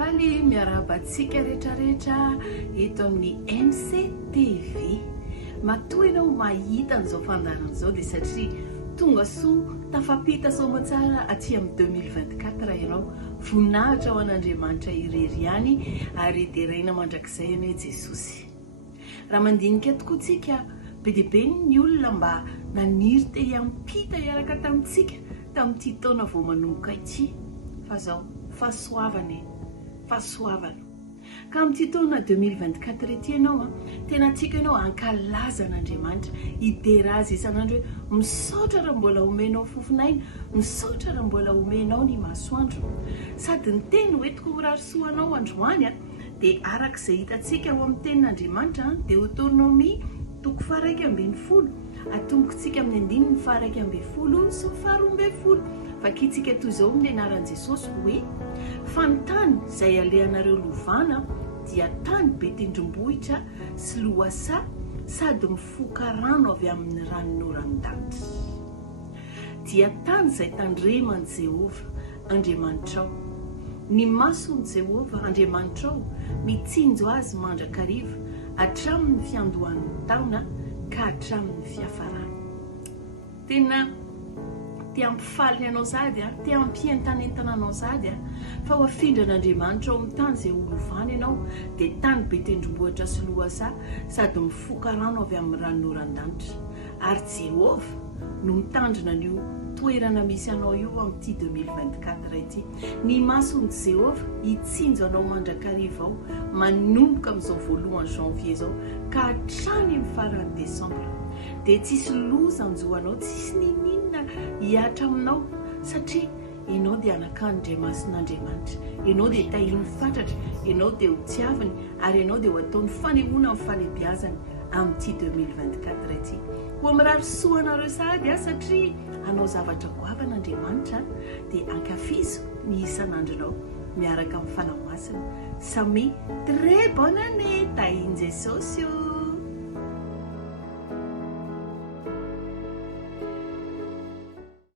faly miarabantsika rehetrarehetra eto amin'ny MCTV. Matoa ianao mahita an'izao fandaharan'izao dia satria tonga soa tafapita soma tsara aty amin'ny 2024 ianao voninahitra ho an'Andriamanitra irery ihany ary deraina mandrakizay ianao Jesosy. Raha mandinika tokoa tsika be dia be ny olona mba naniry te hiampita hiaraka tamintsika tamin'ity taona vao manomboka ity fa zao fahasoavana ka amin'ity taona 2024 ity ianao tena tiako ianao hankalaza an'Andriamanitra hiderazy isan'andro hoe misaotra raha mbola omenao fofinaina, misaotra raha mbola omenao ny masoandro, sady ny teny hoentiko mirarisoanao androany dia arak'izay hitantsika ao amin'ny tenin'Andriamanitra dia Deutéronomie 1:20 atombokontsika amin'ny 1:20 sy 12 vakitsika toy izao amin'ny anaran'i Jesosy hoe fa ny tany izay alehanareo lovana dia tany be tendrombohitra sy loasa sady mifoka rano avy amin'ny ranonorandatra. Dia tany izay tandreman'i Jehova Andriamanitrao. Ny mason'i Jehova Andriamanitrao mitsinjo azy mandrakariva hatramin'ny fiandohan'ny taona ka hatramin'ny fiafarany. Tena te hampifaly anao sady te hampientanentana anao sady fa ho afindran'Andriamanitra ao amin'ny tany izay holovana ianao dia tany be tendrombohitra sy loasa sady mifoka rano avy amin'ny ranonoran-danitra. Ary Jehova no mitandrina an'io toerana misy anao io amin'ity 2024 ity. Ny mason'i Jehova hitsinjo anao mandrakariva ao manomboka amin'izao voalohan'ny janvier zao ka hatrany amin'ny faran'ny desambra. Dia tsisy loza anjoanao, tsisy ninina hiatra aminao satria ianao dia anakan'indray mason'Andriamanitra, ianao dia tahiriny fatratra, ianao dia hotiaviny ary ianao dia ho ataony fanehoana amin'ny falebiazany amin'ity 2024 ity. Ho mirarisoanareo sady satria hanao zavatra goavan'Andriamanitra dia ankafizo ny isan'andronao miaraka amin'ny fanahy masina. Samy très bonne année, tahin Jesosy.